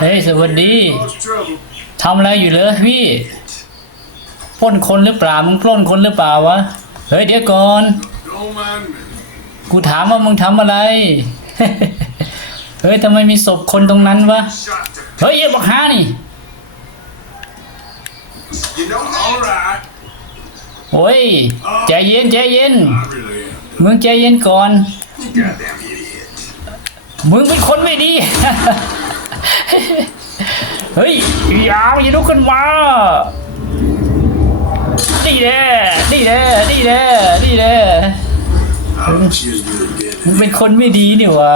เฮ้ยสวัสดี cause trouble. ทำอะไรอยู่เหรอพี่ปล้นคนหรือเปล่ามึงปล้นคนหรือเปล่าวะเฮ้ยเดี๋ยวก่อน Don't mind me. กูถามว่ามึงทำอะไร เฮ้ยทำไมมีศพคนตรงนั้นวะ Shot to เฮ้ยอย่าบอกหานี่ You know, all right. โอ้ยใจเย็นใจเย็น I really am. มึงใจเย็นก่อน You goddamn idiot. มึงเป็นคนไม่ดี เฮ้ยอยาวอย่าลุกขึ้นมาดีแน่ดีแน่ดีแน่ดีแน่มึงเป็นคนไม่ดีเนี่หวะ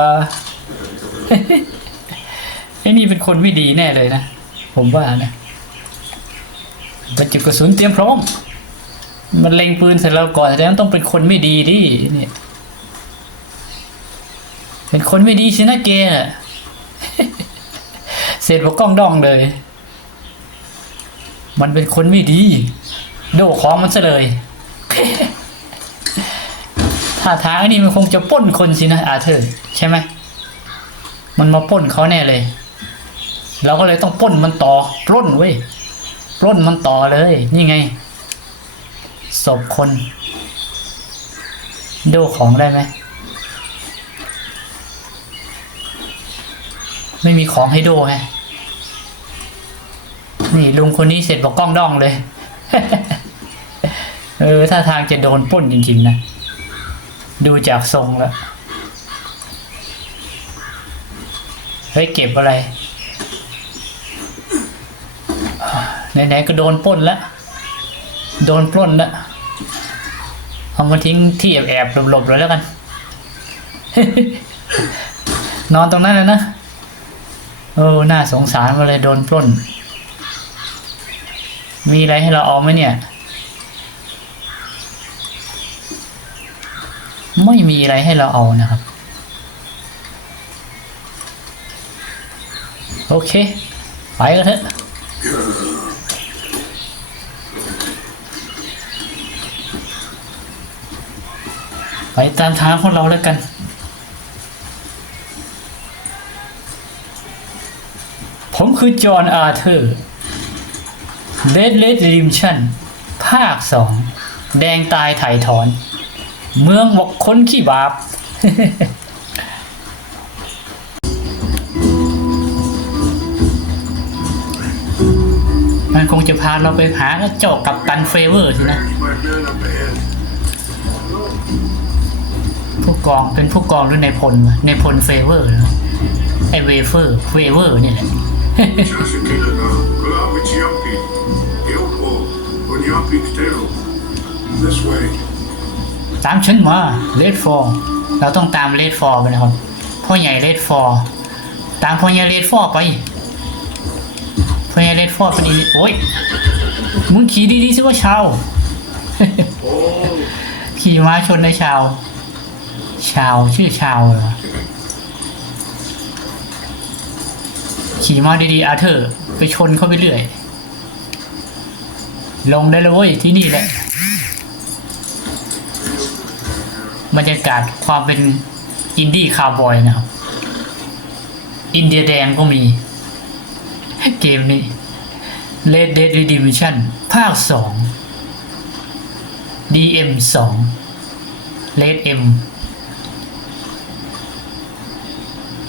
ไอ้นี่เป็นคนไม่ดีแน่เลยนะ ผมว่านะบรรจุกระสุนเตรียมพร้อม มันเล็งปืนใส่เราก่อนแสดงต้องเป็นคนไม่ดีดิเนี่ย เป็นคนไม่ดีสินะเกน่ะเสร็จบอกกล้องดองเลย มันเป็นคนไม่ดี โดของมันซะเลยท่าทางอ้นี่มันคงจะป้นคนสินะอาเธอร์ใช่ไหมมันมาป้นเขาแน่เลย เราก็เลยต้องป้นมันต่อปล้นเว้ยปล้นมันต่อเลย นี่ไงศพคน ดูของได้ไหม ไม่มีของให้ดูไงนี่ลุงคนนี้เสร็จบอกกล้องดองเลย เออถ้าทางจะโดนป้นจริงๆนะ ดูจากทรงแล้ว เฮ้ยเก็บอะไร ไหนๆก็โดนปล้นแล้ว โดนปล้นแล้ว เอามาทิ้งที่แอบๆหลบๆเลยแล้วกัน นอนตรงนั้นเลยนะ เออ น่าสงสารมาเลยโดนปล้น มีอะไรให้เราเอาไหมเนี่ย ไม่มีอะไรให้เราเอานะครับ โอเค ไปกันเถอะไปตามทางของเราแล้วกัน คือจอห์นอาร์เธอร์ Red Red Redemption ภาคสองแดงตายไถ่ถอน เมืองบอกคนขี้บาป มันคงจะพาเราไปหาเจ้ากับตันเฟเวอร์สินะ ผู้กองเป็นผู้กองหรือในพลในพลเฟเวอร์ไอเวเฟอร์เฟเวอร์นี่แหละ Just a killer now. Go out with Yuppie. Yopo. Con Yuppie Tero. This way. ตามฉันมาเลดฟอร์เราต้องตามเลดฟอร์ไปนะครับพ่อใหญ่เลดฟอร์ตามพ่อใหญ่เลดฟอร์ไปพ่อใหญ่เลดฟอร์ไปดีโอ้ยมึงขี่ดีๆสิว่าชาวขี่ม้าชนในชาว ชาวชื่อชาวเหรอ ขี่ม้าดีๆอาเธอร์ไปชนเข้าไปเรื่อย ลงได้เลยเว้ยที่นี่แหละบรรยากาศความเป็นอินดี้คาร์บอยนะครับ อินเดียแดงก็มี เกมนี้ Red Dead Redemption ภาคสอง DM สอง Red M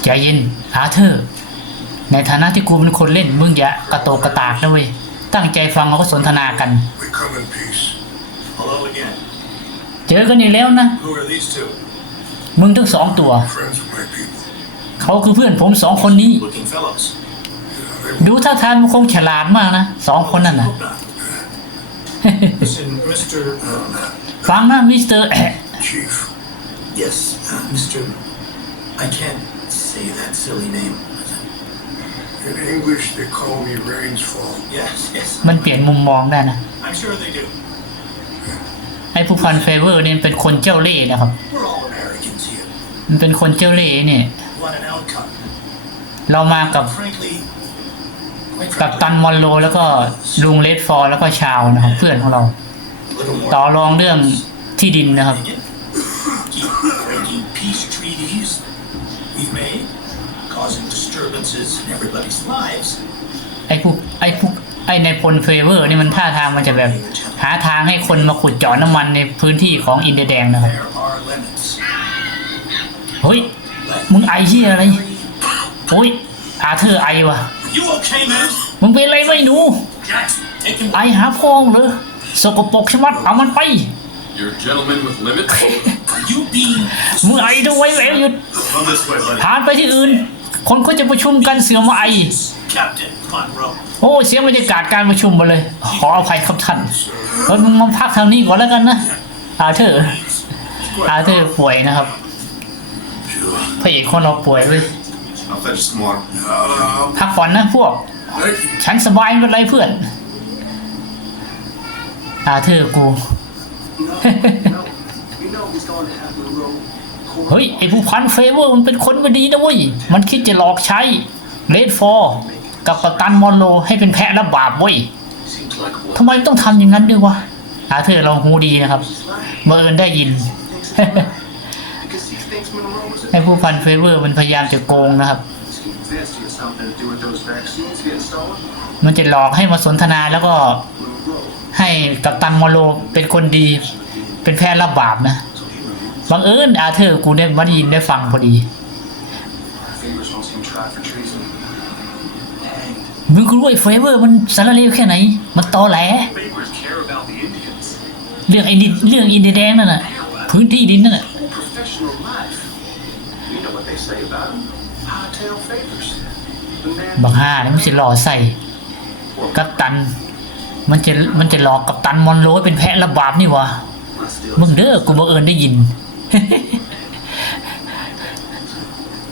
ใจเย็นอาเธอร์ ในฐานะที่กูเป็นคนเล่นมึงอย่ากระโตกกระตากนะเว้ยตั้งใจฟังแล้วก็สนทนากัน เจอกันอีกแล้วนะ มึงทั้งสองตัว เขาคือเพื่อนผมสองคนนี้ ดูท่าทางมันคงฉลาดมากนะสองคนนั่นนะฟังนะมิสเตอร์แอะ chief. yes, uh, Mr. I can't say that silly name. In English, they call me Rain's Fall. Yes, yes. มันเปลี่ยนมุมมองได้นะ I'm sure they do. ไอ้ผู้พันเฟเวอร์เนี่ยเป็นคนเจ้าเล่ห์นะครับ We're all Americans here. มันเป็นคนเจ้าเล่ห์เนี่ย Want an outcome. เรามากับ Frankly, quite กับ frankly, ตันมอนโลแล้วก็ลุงเลดฟอร์แล้วก็ชาวนะครับเพื่อนของเรา a little more ต่อรองเรื่องที่ดินนะครับ opinion. Keep breaking peace treaties. we've made, causing disturbances in everybody's lives. ไอ้พวกไอ้พวกไอ้ในพลเฟเวอร์นี่มันท่าทางมันจะแบบ หาทางให้คนมาขุดเจาะน้ำมันในพื้นที่ของอินเดียแดงนะครับ There are limits. เฮ้ย มึงไอเหี้ยอะไรโอ้ยอาเธอร์ไอวะ You okay, man? มึงเป็นอะไรไม่หนู Jax, take him ไอหาพองเหรอสกปรกชะมัดเอามันไป You're a gentleman with limits? You being มึงไอด้วยแหววหยุด Come this way, buddy. ผ่านไปที่อื่น คนเขาจะประชุมกันเสือมาไอ Captain Monroe. โอ้เสียบรรยากาศการประชุมมาเลย ขออภัยครับท่านเฮ้ยมึงมาพักทางนี้ก่อนแล้วกันนะอาเธอร์อาเธอร์ป่วยนะครับพระเอกคนเราป่วยเลย I'll fetch some water. Uh, พักผ่อนนะพวก thank you. ฉันสบายไม่เป็นไรเพื่อน อาเธอร์กู เฮ้ย ไอผู้พันเฟเวอร์มันเป็นคนไม่ดีนะเว้ย มันคิดจะหลอกใช้เลดฟอร์กับกัปตันมอนโลให้เป็นแพะรับบาปเว้ยทำไมต้องทำอย่างนั้นด้วยวะอาเธอร์ลองหูดีนะครับเมื่อเอิญได้ยินไอผู้พันเฟเวอร์มันพยายามจะโกงนะครับ มันจะหลอกให้มาสนทนาแล้วก็ให้กัปตันมอนโลเป็นคนดี เป็นแพะรับบาปนะ บังเอิญอาเธอร์กูได้มาได้ยินได้ฟังพอดี มึงรู้ไอ้เฟเวอร์มันสารเลวแค่ไหน มันตอแหล เรื่องไอ้ดิเรื่องอินเดียแดงนั่นน่ะ พื้นที่ดินนั่นน่ะบางห้านี่มันจะหล่อใส่กัปตัน มันจะมันจะหลอกกัปตันมอนโรให้เป็นแพะระบาปนี่วะมึงเด้อกูบังเอิญได้ยิน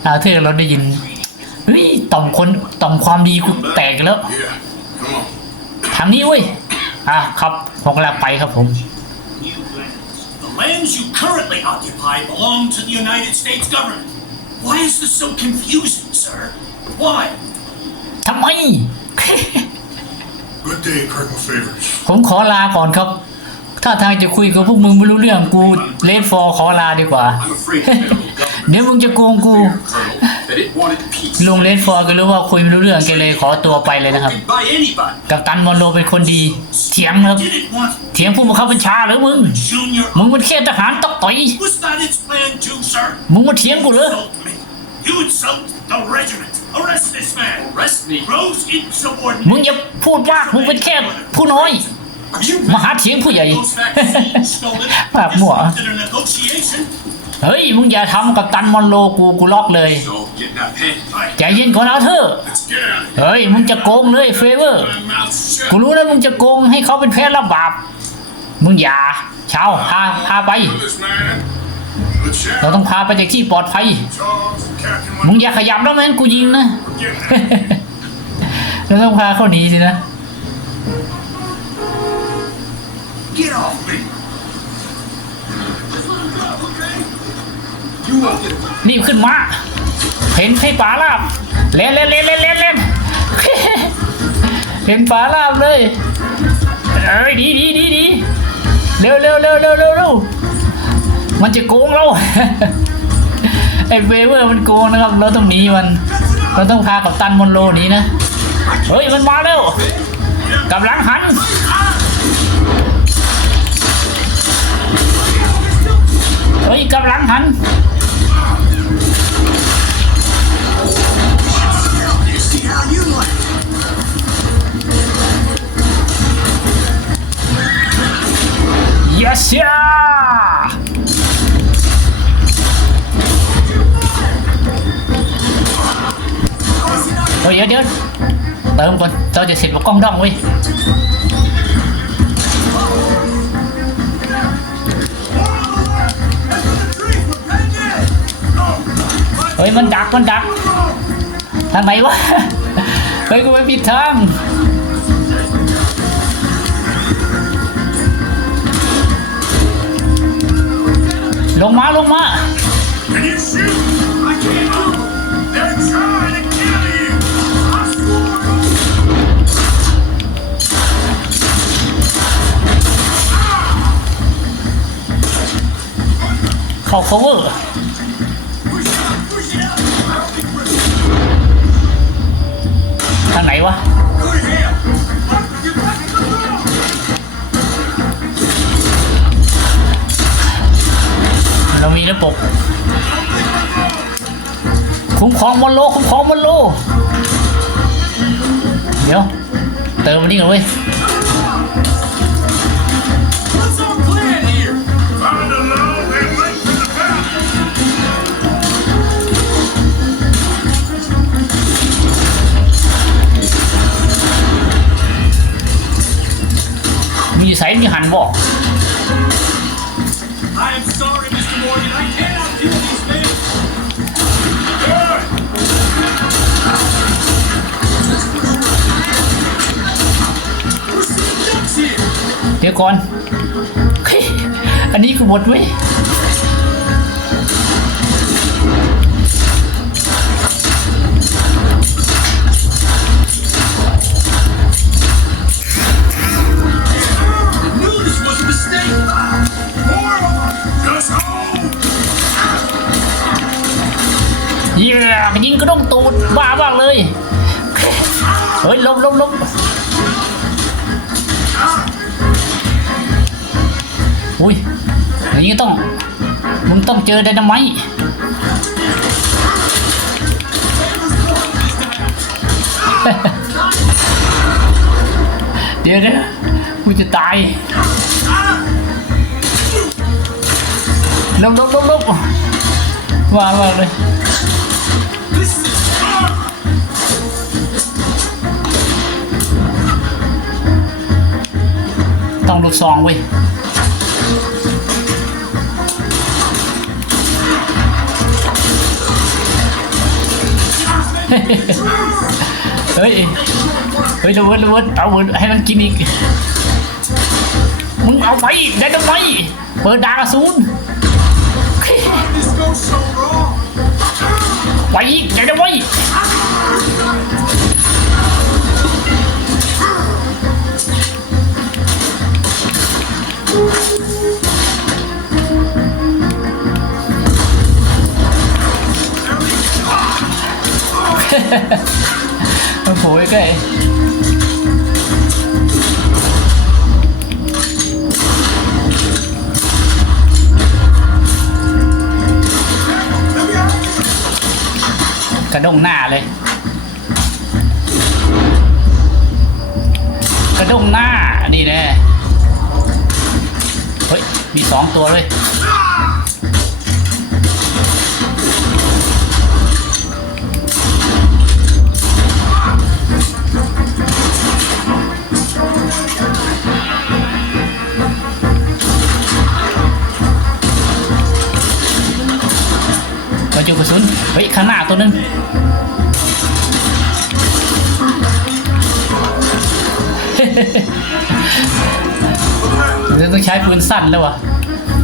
อาเธอร์เราได้ยินเฮ้ยต่อมคนต่อมความดีกูแตกแล้ว Yeah. Come on. ทางนี้เว้ยอะครับผมกำลังไปครับผม New lands. The lands you currently occupy belong to the United States government. Why is this so confusing, sir? Why? ทำไม Good day, Colonel Favors. ผมขอลาก่อนครับ ถ้าทางจะคุยกับพวกมึงไม่รู้เรื่องกูเลดฟอร์ขอลาดีกว่า เดี๋ยวมึงจะโกงกู ลุงเลดฟอร์ก็รู้ว่าคุยไม่รู้เรื่องแกเลยขอตัวไปเลยนะครับ กับตันมอนโรเป็นคนดี เถียงครับ เถียงผู้บังคับบัญชาหรือมึง มึงเป็นแค่ทหารตอกต่อย มึงมาเถียงกูเหรอ You insult the regiment. Arrest this man. Arrest me. Gross มึง insubordinate. อย่าพูดมากมึงเป็นแค่ผู้น้อย มหาเถียงผู้ใหญ่ Those vaccines stolen. ปากหมั่วเฮ้ย มึงอย่าทำกับตันมอนโรกูกูล็อกเลยใจเย็นก่อนเอาเถอะเฮ้ย มึงจะโกงเลยเฟเวอร์ กูรู้แล้วมึงจะโกงให้เขาเป็นแพ้รับบาป มึงอย่าเช้าพาพาไป เราต้องพาไปจากที่ปลอดภัย มึงอย่าขยับแล้วแม่นกูยิงนะ เราต้องพาเขาหนีสินะ Get off me. รีบขึ้นมา เห็นให้ป่าลาบเล่นเล่นเล่นเล่นเล่นเล่นเห็นป่าลาบเลยเอ้ยดีดีดีดีเร็วเร็วเร็วเร็วเร็วเร็วมันจะโกงเราไอ้เวเวอร์มันโกงนะครับ เราต้องหนีมัน เราต้องพากับตันมอนโลหนีนะ เฮ้ยมันมาแล้วกำลังหัน เฮ้ยกำลังหัน Yes, yeah! เฮ้ยเดี๋ยวเดี๋ยวเติมก่อนเราจะเสร็จกับกล้องด้องเว้ย เฮ้ยมันดักมันดักทำไมวะเฮ้ยกูไปผิดทางลงมาลงมาเข้า cover แล้วปก คุ้มครองบอลโล คุ้มครองบอลโล เดี๋ยว เติมมันนี่ก่อนเว้ยมีไซส์มีหันบอก ก่อนเฮ้ยอันนี้คือบทเว้ยยิงก็ต้องตูดบ้ามากเลย เฮ้ยลบลบลบ อุ้ยอย่างนี้ต้องมึงต้องเจอไดนาไมต์เดี๋ยวนะกูจะตายลบลบลบลบว่ามาเลยต้องลูกซองเว้ย เฮ้ย เฮ้ยระเบิดระเบิดเอาเบิดให้มันกินอีก มึงเอาไปได้ทำไมเปิดดาศูนย์ this goes so wrong. ไปอีกได้ทำไม มันโผล่ใกล้กระด้งหน้าเลย กระด้งหน้า นี่แน่เฮ้ย มีสองตัวเลย เฮ้ยข้างหน้าตัวนึงเดี๋ยต้องใช้ปืนสั้นแล้ววะ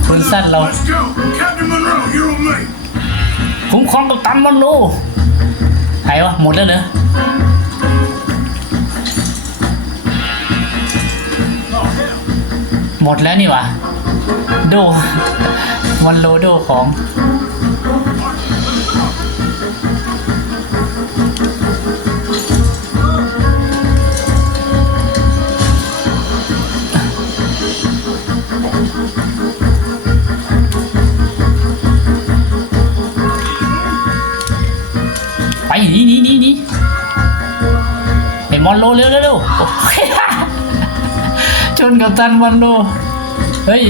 ปืนสั้นเราคุ้มครองกับตันมันโลหายวะหมดแล้วเหรอหมดแล้วนี่วะ โดวันโลโดของ ไอ้มอนโลเร็วเร็วเร็วโอ้ยชนกับตันมอนโล เฮ้ย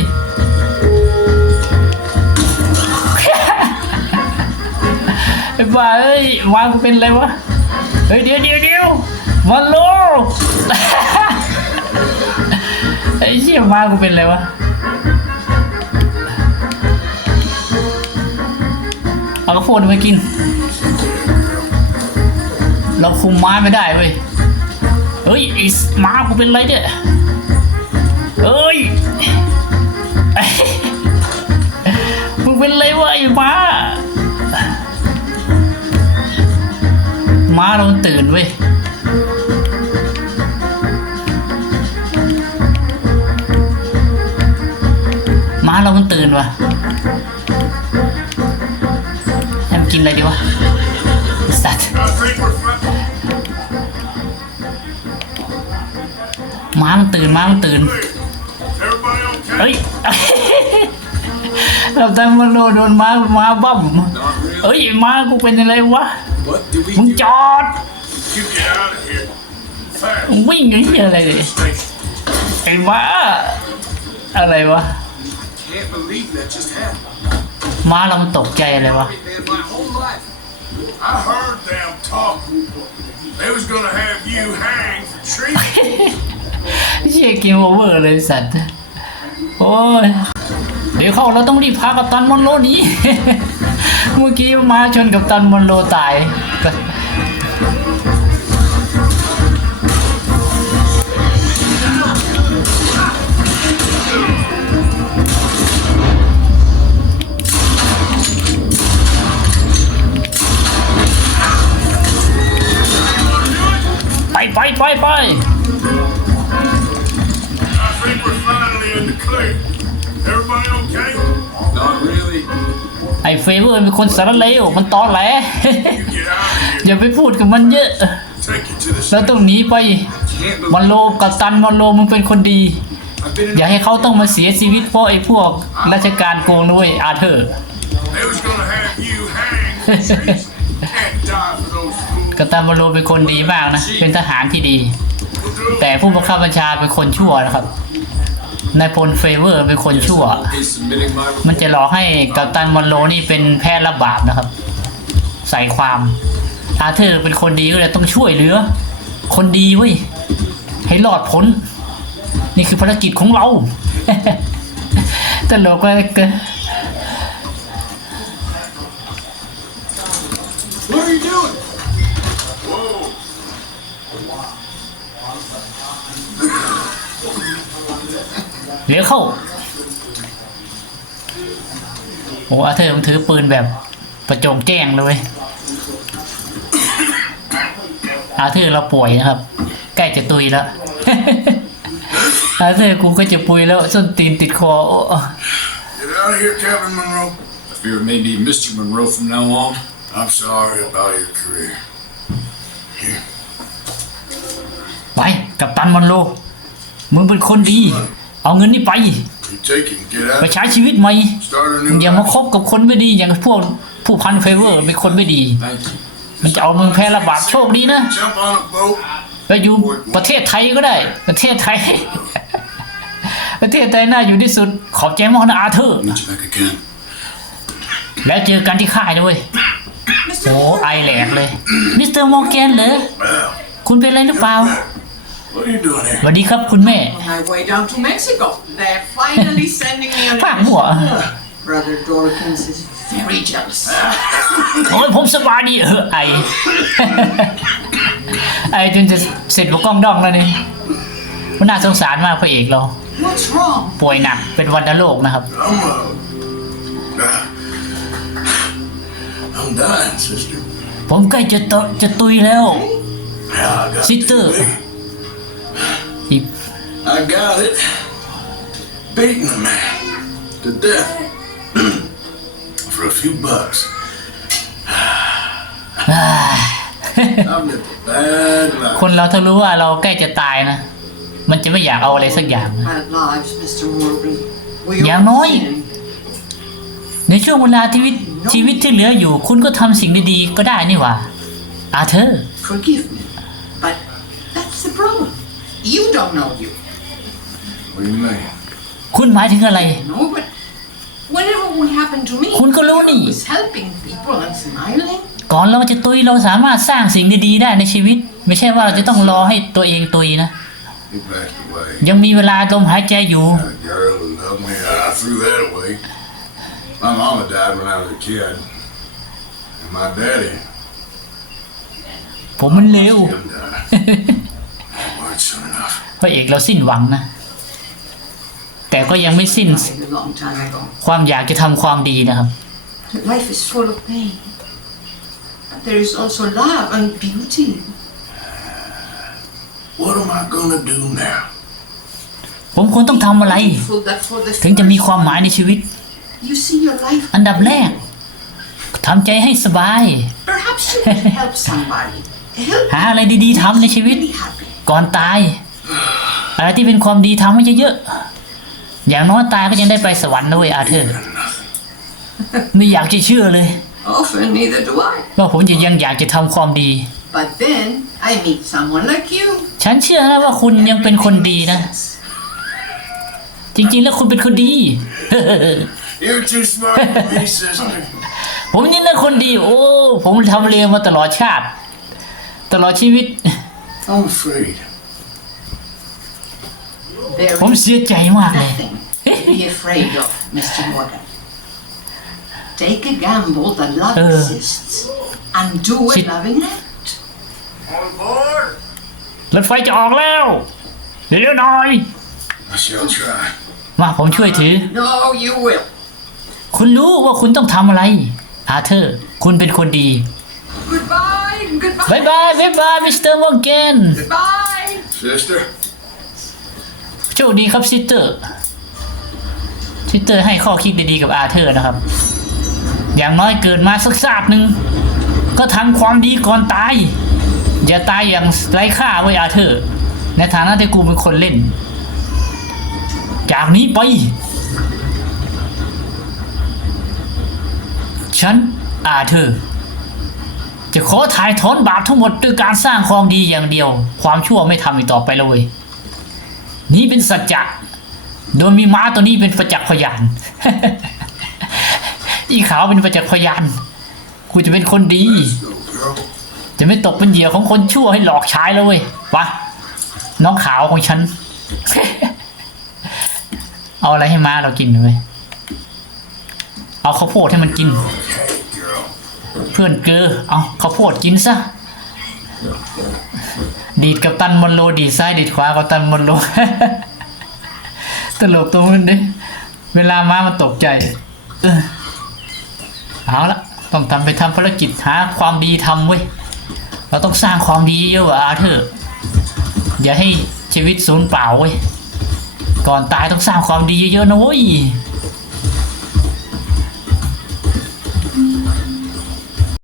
ไอ้บ้าเอ้ยวางกูเป็นอะไรวะ เฮ้ยเดี๋ยวเดี๋ยวเดี๋ยวมอนโลไอ้เชี่ยวางกูเป็นอะไรวะ เอากระโพดมากิน เราคุมไม้ไม่ได้เว้ย เฮ้ยไอ้ม้ากูเป็นไรเนี่ยเอ้ยมึงเป็นไรวะไอ้มาม้าเราตื่นเว้ยม้าเรามันตื่นว่ะให้มันกินอะไรดีวะสัตว์ ม้ามันตื่นม้ามันตื่น Everybody okay? เฮ้ยไกับตันมาโลโดนม้าม้าบั้ม Not really. เอ้ยม้ากูเป็นอะไรวะ What did we มึง do? จอด You get out of here. Fast. มึงวิ่งไอ้เหี้ยอะไรเลย Station. ไอ้ม้าอะไรวะ Can't believe that just happened. ม้าเรามันตกใจอะไรวะ Man, my whole life. I heard them talking. They was gonna have you hanged for treason. เชี่ยเกมโอเวอร์เลยสัตว์ โอ้ย เดี๋ยวเข้าเราต้องรีบพากับตันมอนโลนี้ เมื่อกี้มาชนกับตันมอนโลตาย ไปไปไปไป อ้เฟเวอร์เป็นคนสารเลวมันตอแหลอย่าไปพูดกับมันเยอะ Take you to the เราต้องหนีไปมอนโลกับตันมอนโลมึงเป็นคนดี อย่าให้เขาต้องมาเสียชีวิตเพราะไอ้พวกราชการโกงด้วยอาเธอร์กับตันมอนโลเป็นคนดีมากนะ เป็นทหารที่ดี แต่ผู้บังคับบัญชาเป็นคนชั่วนะครับ นายพลเฟเวอร์เป็นคนชั่ว มันจะหลอกให้กัปตันมอนโรนี่เป็นแพทย์ระบาดนะครับ ใส่ความอาเธอร์เป็นคนดีก็เลยต้องช่วยเหลือ คนดีเว้ย ให้รอดพ้น นี่คือภารกิจของเรา ตลกเลย เลี้ยวเข้า โอ้อาเธอร์มันถือปืนแบบประโจงแจ้งเลยเว้ยอาเธอร์เราป่วยนะครับ ใกล้จะตุยแล้วอาเธอร์กูก็จะปุยแล้วส้นตีนติดคอโอ้ Get out of here, Captain Monroe. I fear it may be Mr. Monroe from now on. I'm sorry about your career. ไปกับตันมอนโลมึงเป็นคนดี เอาเงินนี่ไป You take it and get ไป out. ใช้ชีวิตใหม่ Start a มึง new อย่ามา life. คบกับคนไม่ดีอย่างพวกผู้พันเฟเวอร์เป็นคนไม่ดี Thank you. มันจะเอามึงแพร่ระบาดโชคดีนะ Jump on a boat. ไปอยู่ประเทศไทยก็ได้ ประเทศไทย ประเทศไทยน่าอยู่ที่สุด ขอบใจมากนะอาเธอร์ Meet you back again. แล้วเจอกันที่ค่ายด้วยโอ้ไอแหลกเลย มิสเตอร์มอร์แกนเหรอ Well, คุณเป็นอะไรหรือเปล่า what are you doing ส here? วัสดีครับคุณแม่ On my way down to Mexico. They're finally sending me on a Fuck, mission. what? Brother Dorkins is very jealous. โอ้ยผมสบายดีเออไอ ไอจนจะเสร็จบกกล้องดองแล้วนี่มันน่าสงสารมากพระเอกเรา What's wrong? ป่วยหนักเป็นวัณโรคนะครับ I'm, uh, I'm dying, sister. ผมใกล้จะตจะตุยแล้ว Yeah, I got Sister. this big. อีก I got it. Beating a man to death for a few bucks. I've lived a bad คน life. เราถ้ารู้ว่าเราใกล้จะตายนะ มันจะไม่อยากเอาอะไรสักอย่าง Bad lives, Mr. Morgan. We Yeah, all no. seen it. ในช่วงเวลาชีวิตชีวิตที่เหลืออยู่ คุณก็ทำสิ่งดีๆก็ได้นี่หว่า อาเธอร์ Forgive me. But that's the problem. You don't know you. What do you mean? คุณหมายถึงอะไร No, but whenever what happened to me, คุณก็รู้นี่ I was helping people and smiling. ก่อนเราจะตุยเราสามารถสร้างสิ่งดีๆได้ในชีวิต ไม่ใช่ว่าเราจะต้องรอให้ตัวเองตุยนะ He passed away. ยังมีเวลาลมหายใจอยู่ Had a girl who loved me. I threw that away. My mama died when I was a kid. And my daddy, ผมมันเลว him died. Weren't soon enough. พระเอกเราสิ้นหวังนะ แต่ก็ยังไม่สิ้น Died a long time ago. ความอยากจะทำความดีนะครับ Life is full of pain. But there is also love and beauty. What am I gonna do now? ผมควรต้องทำอะไร Full that for the ถึงจะมีความ first หมายในชีวิต You see your life. อันดับแรกทำใจให้สบาย Perhaps you can help somebody. Help หาอะไรดีๆทำในชีวิต be happy. ก่อนตาย อะไรที่เป็นความดีทำให้เยอะๆ อย่างน้อยตายก็ยังได้ไปสวรรค์ด้วยอาเธอร์ Nothing. ไม่อยากจะเชื่อเลย Often, neither do I. ว่าผมจะยังอยากจะทำความดี But then I meet someone like you. ฉันเชื่อนะว่าคุณยังเป็นคนดีนะ จริงๆแล้วคุณเป็นคนดี You're too smart for me, sister. ผมนี่นะคนดี โอ้ ผมทำเรียนมาตลอดชาติ ตลอดชีวิต I'm afraid. ผม There is เสียใจมากเลย nothing to be afraid of, Mr. Morgan. Take a gamble that love Uh. exists and do a Sit- loving act. On board? รถไฟจะออกแล้วเร็วๆหน่อย I shall try. มาผมช่วยถือ No, you will. คุณรู้ว่าคุณต้องทำอะไร อาเธอร์ คุณเป็นคนดี Goodbye, goodbye, บายบายบายบายมิสเตอร์มอร์แกน goodbye. Sister? โชคดีครับซิสเตอร์ซิสเตอร์ให้ข้อคิดดีๆกับอาเธอร์นะครับ อย่างน้อยเกิดมาสักศาตหนึ่งก็ทำความดีก่อนตาย อย่าตายอย่างไร้ค่าไว้ยอาเธอร์ ในฐานะที่กูเป็นคนเล่น จากนี้ไป ฉันอาเธอร์จะขอถ่ายถอนบาปทั้งหมดด้วยการสร้างความดีอย่างเดียว ความชั่วไม่ทำอีกต่อไปเลย นี่เป็นสัจจะโดยมีม้าตัวนี้เป็นประจักษ์พยาน อีขาวเป็นประจักษ์พยาน กูจะเป็นคนดี จะไม่ตกเป็นเหยื่อของคนชั่วให้หลอกใช้แล้วเว้ยปะน้องขาวของฉัน เอาอะไรให้ม้าเรากินเว้ยเอาข้าวโพดให้มันกิน เพื่อนเกอเอาข้าวโพดกินซะ ดีดกับตันมอนโลดีดซ้ายดีดขวากับตันมอนโล ตลกตรงนั้นดิเวลาม้ามันตกใจเอาละต้องทำไปทำภารกิจหาความดีทำเว้ยเราต้องสร้างความดีเยอะๆอาเธอร์อย่าให้ชีวิตสูญเปล่าเว้ยก่อนตายต้องสร้างความดีเยอะๆนะเว้ย